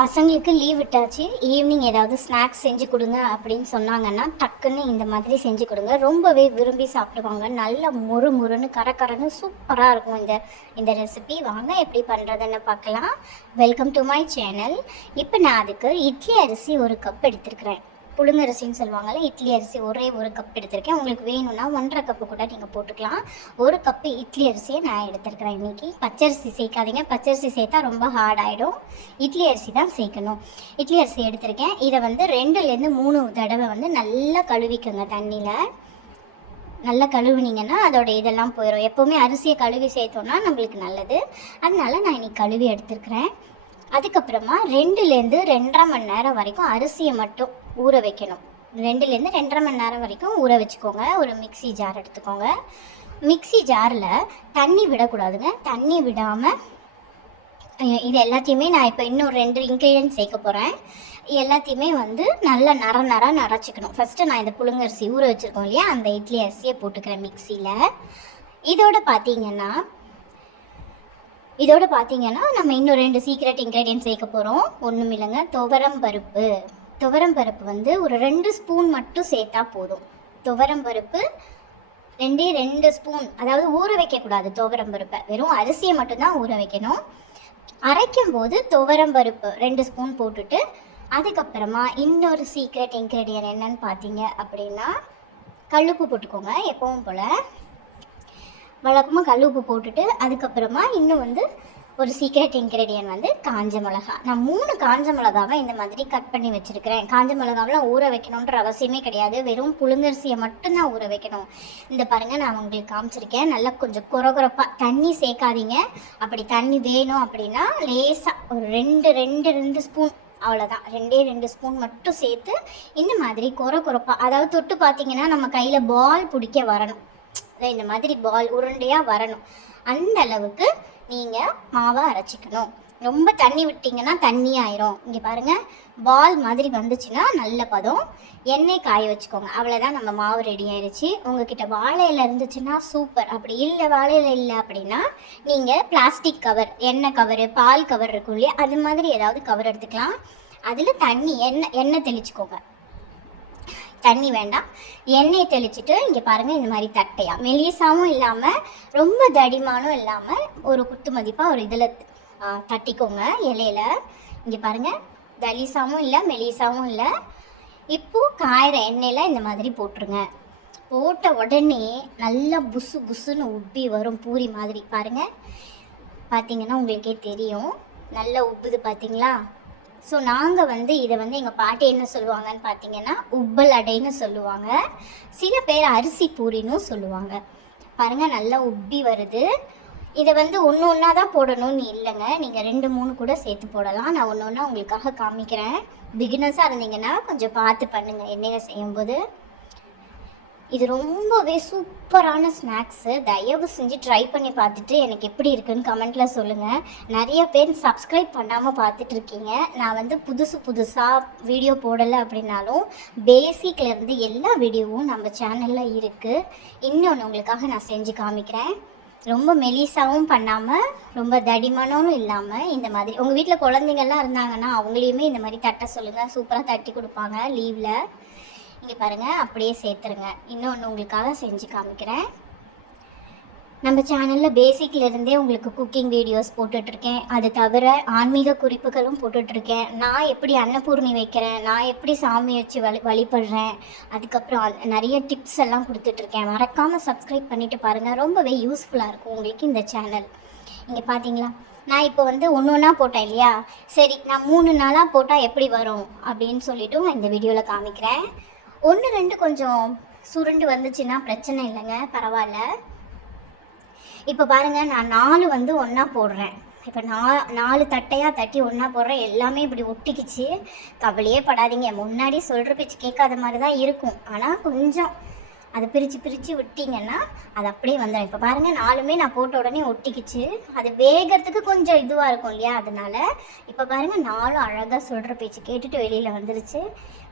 பசங்களுக்கு லீவ் விட்டாச்சு. ஈவினிங் ஏதாவது ஸ்நாக்ஸ் செஞ்சு கொடுங்க அப்படின்னு சொன்னாங்கன்னா டக்குன்னு இந்த மாதிரி செஞ்சு கொடுங்க. ரொம்பவே விரும்பி சாப்பிடுவாங்க. நல்ல முறு முறுன்னு கரகரன்னு சூப்பராக இருக்கும் இந்த இந்த ரெசிபி வாங்க எப்படி பண்ணுறதுன்னு பார்க்கலாம். வெல்கம் டு மை சேனல் இப்போ நான் அதுக்கு இட்லி அரிசி ஒரு கப் எடுத்திருக்கிறேன். புழுங்கரிசின்னு சொல்லுவாங்கல்ல இட்லி அரிசி ஒரே ஒரு கப் எடுத்திருக்கேன். உங்களுக்கு வேணும்னா ஒன்றரை கப்பு கூட நீங்கள் போட்டுக்கலாம். ஒரு கப்பு இட்லி அரிசியை நான் எடுத்திருக்கிறேன் இன்னைக்கு. பச்சரிசி சேர்க்காதீங்க. பச்சரிசி சேர்த்தா ரொம்ப ஹார்ட் ஆகிடும் இட்லி அரிசி தான் சேர்க்கணும். இட்லி அரிசி எடுத்திருக்கேன். இதை வந்து ரெண்டுலேருந்து மூணு தடவை வந்து நல்லா கழுவிக்கோங்க தண்ணியில். நல்லா கழுவுனீங்கன்னா அதோட இதெல்லாம் போயிடும் எப்போவுமே அரிசியை கழுவி சேர்த்தோன்னா நம்மளுக்கு நல்லது. அதனால நான் இன்னைக்கு கழுவி எடுத்துருக்குறேன். அதுக்கப்புறமா ரெண்டுலேருந்து ரெண்டரை மணி நேரம் வரைக்கும் அரிசியை மட்டும் ஊற வைக்கணும். ரெண்டுலேருந்து ரெண்டரை மணி நேரம் வரைக்கும் ஊற வச்சுக்கோங்க. ஒரு மிக்ஸி ஜார் எடுத்துக்கோங்க. மிக்ஸி ஜாரில் தண்ணி விடக்கூடாதுங்க. தண்ணி விடாமல் இது எல்லாத்தையுமே நான் இப்போ இன்னும் ரெண்டு இன்க்ரீடியன்ட் சேர்க்க போகிறேன் எல்லாத்தையுமே வந்து நல்லா நர நர நரைச்சிக்கணும். ஃபஸ்ட்டு நான் இந்த புழுங்கரிசி ஊற வச்சுருக்கோம் இல்லையா? அந்த இட்லி அரிசியை போட்டுக்கிறேன் மிக்சியில் இதோட பார்த்தீங்கன்னா இதோட பார்த்தீங்கன்னா நம்ம இன்னும் ரெண்டு சீக்ரெட் இன்க்ரீடியன்ட் சேர்க்க போகிறோம் ஒன்றும் இல்லைங்க. துவரம் பருப்பு. துவரம் பருப்பு வந்து ஒரு ரெண்டு ஸ்பூன் மட்டும் சேர்த்தா போதும். துவரம் பருப்பு ரெண்டே ரெண்டு ஸ்பூன் அதாவது ஊற வைக்கக்கூடாது துவரம் பருப்பை. வெறும் அரிசியை மட்டும்தான் ஊற வைக்கணும். அரைக்கும் போது துவரம் பருப்பு ரெண்டு ஸ்பூன் போட்டுட்டு அதுக்கப்புறமா இன்னொரு சீக்ரெட் இன்க்ரீடியன்ட் என்னன்னு பார்த்தீங்க அப்படின்னா கல்லுப்பு போட்டுக்கோங்க எப்பவும் போல். வழக்கமாக கல் உப்பு போட்டுட்டு அதுக்கப்புறமா இன்னும் வந்து ஒரு சீக்ரெட் இன்க்ரீடியன்ட் வந்து காஞ்ச மிளகா. நான் மூணு காஞ்ச மிளகாவை இந்த மாதிரி கட் பண்ணி வச்சுருக்கிறேன். காஞ்ச மிளகாவெலாம் ஊற வைக்கணுன்ற அவசியமே கிடையாது. வெறும் புழுங்கரிசியை மட்டும்தான் ஊற வைக்கணும். இந்த பாருங்கள் நான் உங்களுக்கு காமிச்சிருக்கேன். நல்லா கொஞ்சம் குறகுறப்பாக தண்ணி சேர்க்காதீங்க. அப்படி தண்ணி வேணும் அப்படின்னா லேசாக ஒரு ரெண்டு ரெண்டு ரெண்டு ஸ்பூன் அவ்வளோதான் ரெண்டே ரெண்டு ஸ்பூன் மட்டும் சேர்த்து இந்த மாதிரி குறை குறைப்பாக அதாவது தொட்டு பார்த்தீங்கன்னா நம்ம கையில் பால் பிடிக்க வரணும். இந்த மாதிரி பால் உருண்டையாக வரணும். அந்த அளவுக்கு நீங்கள் மாவை அரைச்சிக்கணும். ரொம்ப தண்ணி விட்டிங்கன்னா தண்ணி ஆயிரும். இங்கே பாருங்கள் பால் மாதிரி வந்துச்சுன்னா நல்ல பதம். எண்ணெய் காய வச்சுக்கோங்க. அவ்வளோதான் நம்ம மாவு ரெடி ஆயிடுச்சு உங்ககிட்ட வாழை இலை இருந்துச்சுன்னா சூப்பர் அப்படி இல்லை வாழை இலை இல்லை அப்படின்னா நீங்கள் பிளாஸ்டிக் கவர் எண்ணெய் கவர் பால் கவர் இருக்கும் இல்லையா அது மாதிரி ஏதாவது கவர் எடுத்துக்கலாம். அதில் தண்ணி எண்ணெய் எண்ணெய் தெளிச்சுக்கோங்க. தண்ணி வேண்டாம். எண்ணெய் தெளிச்சுட்டு இங்கே பாருங்கள் இந்த மாதிரி தட்டையாக மெலிசாவும் இல்லாமல் ரொம்ப தடிமானும் இல்லாமல் ஒரு குத்து மதிப்பாக ஒரு இதில் தட்டிக்கோங்க இலையில. இங்கே பாருங்கள் தலிசாவும் இல்லை மெலிசாவும் இல்லை. இப்போது காயிற எண்ணெயில் இந்த மாதிரி போட்டுருங்க. போட்ட உடனே நல்லா புசு புசுன்னு உப்பி வரும் பூரி மாதிரி. பாருங்கள் பார்த்தீங்கன்னா உங்களுக்கே தெரியும். நல்லா உப்புது பார்த்தீங்களா ஸோ நாங்கள் வந்து இதை வந்து எங்கள் பாட்டி என்ன சொல்லுவாங்கன்னு பார்த்தீங்கன்னா உப்பல் அடைன்னு சொல்லுவாங்க. சில பேர் அரிசி பூரின்னு சொல்லுவாங்க. பாருங்கள் நல்லா உப்பி வருது. இதை வந்து ஒன்று ஒன்றா தான் போடணும்னு இல்லைங்க. நீங்கள் ரெண்டு மூணு கூட சேர்த்து போடலாம். நான் ஒன்று ஒன்றா உங்களுக்காக காமிக்கிறேன். பிகினர்ஸாக இருந்தீங்கன்னா கொஞ்சம் பார்த்து பண்ணுங்கள் என்னங்க செய்யும்போது? இது ரொம்பவே சூப்பரான ஸ்நாக்ஸு. தயவு செஞ்சு ட்ரை பண்ணி பார்த்துட்டு எனக்கு எப்படி இருக்குன்னு கமெண்ட்டில் சொல்லுங்கள் நிறைய பேர் சப்ஸ்கிரைப் பண்ணாமல் பார்த்துட்டு இருக்கீங்க. நான் வந்து புதுசு புதுசாக வீடியோ போடலை அப்படின்னாலும் பேசிக்லேருந்து எல்லா வீடியோவும் நம்ம சேனலில் இருக்குது இன்னொன்று உங்களுக்காக நான் செஞ்சு காமிக்கிறேன். ரொம்ப மெலிசாவும் பண்ணாமல் ரொம்ப தடிமனும் இல்லாமல் இந்த மாதிரி உங்கள் வீட்டில் குழந்தைங்கள்லாம் இருந்தாங்கன்னா அவங்களையுமே இந்த மாதிரி தட்ட சொல்லுங்கள் சூப்பராக தட்டி கொடுப்பாங்க லீவில் இங்கே பாருங்கள் அப்படியே சேர்த்துருங்க. இன்னொன்று உங்களுக்காக செஞ்சு காமிக்கிறேன். நம்ம சேனலில் பேசிக்லேருந்தே உங்களுக்கு குக்கிங் வீடியோஸ் போட்டுட்ருக்கேன். அது தவிர ஆன்மீக குறிப்புகளும் போட்டுட்ருக்கேன். நான் எப்படி அன்னபூர்ணி வைக்கிறேன் நான் எப்படி சாமி வச்சு வழி வழிபடுறேன் அதுக்கப்புறம் நிறைய டிப்ஸ் எல்லாம் கொடுத்துட்ருக்கேன். மறக்காமல் சப்ஸ்கிரைப் பண்ணிவிட்டு பாருங்கள் ரொம்பவே யூஸ்ஃபுல்லாக இருக்கும் உங்களுக்கு இந்த சேனல் இங்கே பார்த்தீங்களா நான் இப்போ வந்து ஒன்று ஒன்றா போட்டேன் இல்லையா? சரி நான் மூணு நாளாக போட்டால் எப்படி வரும்? அப்படின்னு சொல்லிவிட்டு இந்த வீடியோவில் காமிக்கிறேன். ஒன்று ரெண்டு கொஞ்சம் சுருண்டு வந்துச்சுன்னா பிரச்சனை இல்லைங்க பரவாயில்ல. இப்போ பாருங்க நான் நாலு வந்து ஒன்றா போடுறேன். இப்போ நா நாலு தட்டையாக தட்டி ஒன்றா போடுறேன். எல்லாமே இப்படி ஒட்டிக்கிச்சு. கவலையே படாதீங்க. முன்னாடி சொல்கிற பேச்சு கேட்காத மாதிரி தான் இருக்கும். ஆனால் கொஞ்சம் அதை பிரித்து பிரித்து விட்டிங்கன்னா அது அப்படியே வந்துடும் இப்போ பாருங்கள் நாலுமே நான் போட்ட உடனே ஒட்டிக்கிச்சு. அது வேகிறதுக்கு கொஞ்சம் இதுவாக இருக்கும் இல்லையா? அதனால இப்போ பாருங்கள் நாலும் அழகாக சொல்கிற பேச்சு கேட்டுட்டு வெளியில் வந்துருச்சு.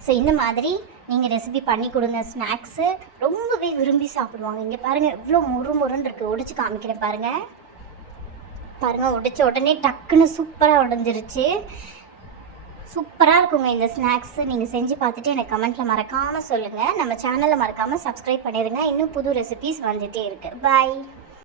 ஸோ இந்த மாதிரி நீங்கள் ரெசிபி பண்ணி கொடுங்க ஸ்நாக்ஸு ரொம்பவே விரும்பி சாப்பிடுவாங்க. இங்கே பாருங்கள் எவ்வளோ முறு முருன்னு இருக்குது ஒடிச்சு காமிக்கிறேன் பாருங்கள் பாருங்கள் உடைச்ச உடனே டக்குன்னு சூப்பராக உடஞ்சிருச்சு. சூப்பராக இருக்குங்க. இந்த ஸ்நாக்ஸ் நீங்கள் செஞ்சு பார்த்துட்டு எனக்கு கமெண்ட்டில் மறக்காமல் சொல்லுங்கள் நம்ம சேனலை மறக்காமல் சப்ஸ்கிரைப் பண்ணிடுங்க. இன்னும் புது ரெசிபீஸ் வந்துகிட்டே இருக்குது பாய்